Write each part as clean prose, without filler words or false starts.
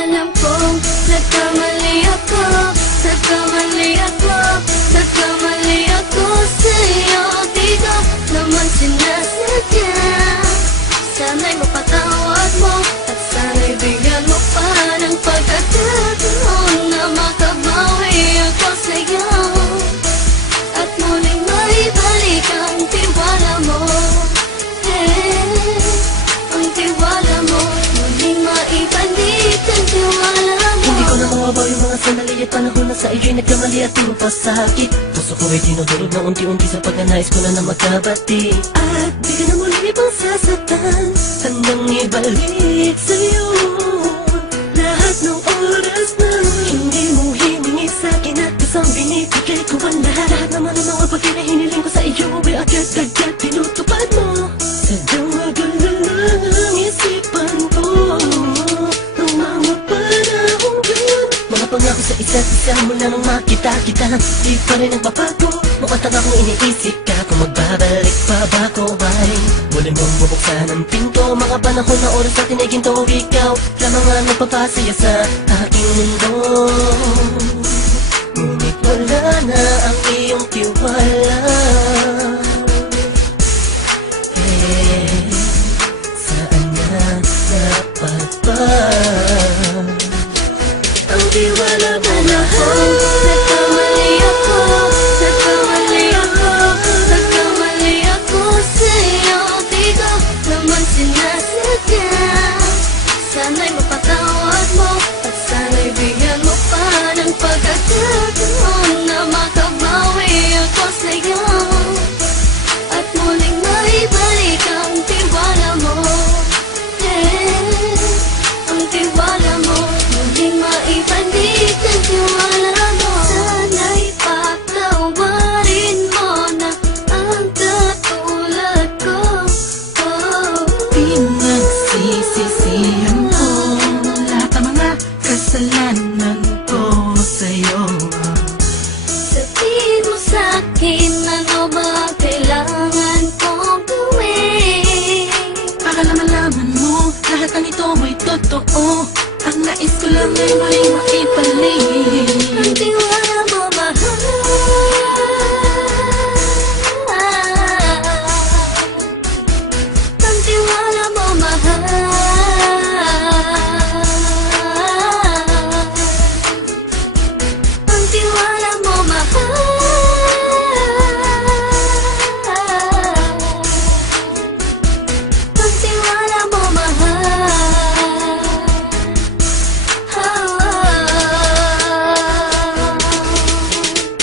Alam kong nagkamali ako, nagkamali ako, nagkamali ako sa'yo. Di ko naman sinasadya. Sana'y mapatawad mo at sana'y bigyan mo pa ng pagkakataon na makabawi ako sa'yo at muling maibalik ang tiwala mo. Ang tiwala mo, muling maibalik ang tiwala mo. Hindi ko na mawabaw yung mga sandali at panahon na sa iyo'y nagkamali at di mo pasakit. Puso ko ay dinudurog na unti-unti sa pagkanais ko na magkabati. At di ka na muli ibang sasaktan, handang ibalik sa'yo lahat ng oras na hindi mo hiningi sa'kin at isang binibigay ko ang lahat. Lahat naman ng mga bagay na hiniling ko sa iyo ay agad-agad tinutupad mo. Sadyang magulo lang ang isipan ko nung mga panahon yun. Mga pangako sa isa't isa mula nung makita kita, di pa rin nagbabago. Mukhang akong iniisip ka kung magbabalik pa ba ko ay muli mong bubuksan ang pinto. Mga panahon na oras natin ay ginto, ikaw lamang ang nagpapasaya sa aking mundo. Ngunit wala na ang iyong tiwala. Saan na dapat ba ang tiwala mo mahal? Nagkamali ako, nagkamali ako, nagkamali ako sa'yo. Di ko naman sinasadya. Sana'y mapatawad mo at sana'y bigyan mo pa ng pagkakataon na makabawi ako sa'yo at muling maibalik ang tiwala mo. Ang tiwala mo, muling maibalik ang tiwala mo. Sana'y patawarin mo na ang katulad ko. Pinagsisisihan ko lahat ng mga kasalanan ko sa'yo. Sabihin mo sa'kin ano ba ang kailangan kong gawin Para malaman mo lahat ng ito ay totoo. Ang nais ko lang ay muling maibalik ang tiwala mo, mahal. Ang tiwala mo, mahal. Ang tiwala mo, mahal. Ang tiwala mo, mahal.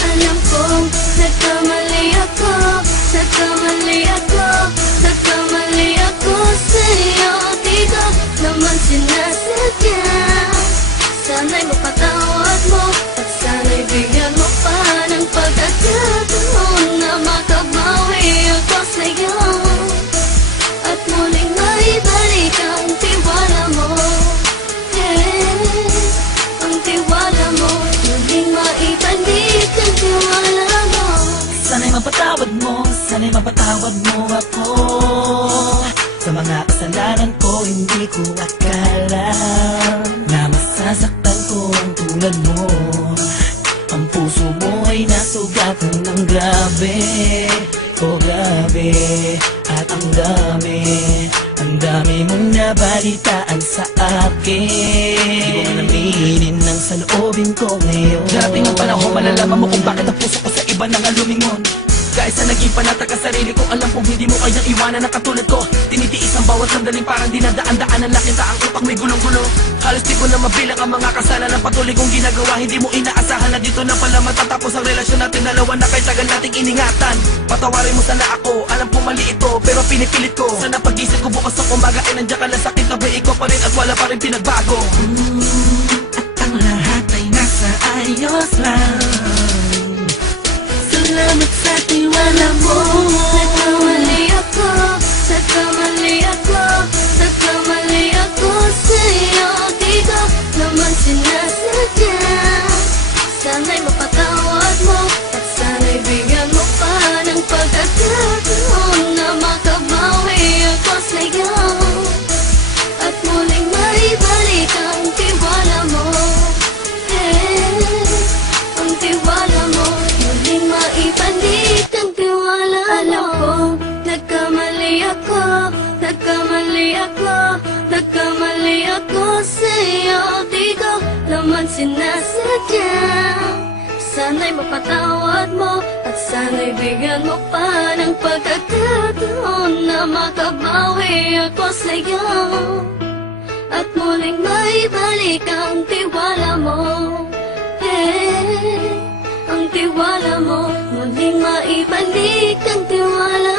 Alam kong nagkamali ako, nagkamali ako, nagkamali ako sa'yo. Di ko naman sinasadya. Sana'y mapatawad mo at sana'y bigyan mo pa ng pagkakataon na makabawi ako sa'yo at muling maibalik ang tiwala mo. Ang tiwala mo, muling maibalik ang tiwala mo. Sana'y mapatawad mo, sana'y mapatawad mo ako sa mga kasalanan ko. Hindi ko akala na masasaktan ko ang tulad mo. Ang puso mo ay nasugatan ng grabe, oh grabe. At ang dami mong nabalitaan sa akin. Di ko man aminin ang saloobin ko ngayon. Darating ang panahon, malalaman mo kung bakit ang puso ko sa iba nang alumingon. Dahil sa naging panatag ka sarili ko, alam kong hindi mo kayang iwanan na katulad ko. Tinitiis ang bawat sandaling parang dinadaan-daanan. Nakita ang utak may gulong-gulo. Halos di ko na mabilang ang mga kasalanan patuloy kong ginagawa. Hindi mo inaasahan na dito na pala matatapos ang relasyon natin dalawa na kay tagal nating iningatan. Patawarin mo sana ako, alam kong mali ito pero pinipilit ko. Sana pag-isip ko bukas ng umaga ay nandiyan ka na sakit na ba ikaw pa rin at wala pa rin pinagbago. At ang lahat ay nasa ayos lang. Salamat sa tiwala mo. Nagkamali ako, nagkamali ako, nagkamali ako sa'yo. Di ko naman sinasadya. Sana'y mapatawad mo at sana'y bigyan mo pa ng pagkakataon na makabawi ako sa'yo at muling maibalik ang tiwala ako, nagkamali ako sa'yo. Di ko naman sinasadya. Sana'y mapatawad mo at sana'y bigyan mo pa ng pagkakataon na makabawi ako sa'yo. At muling maibalik ang tiwala mo. Ang tiwala mo, muling maibalik ang tiwala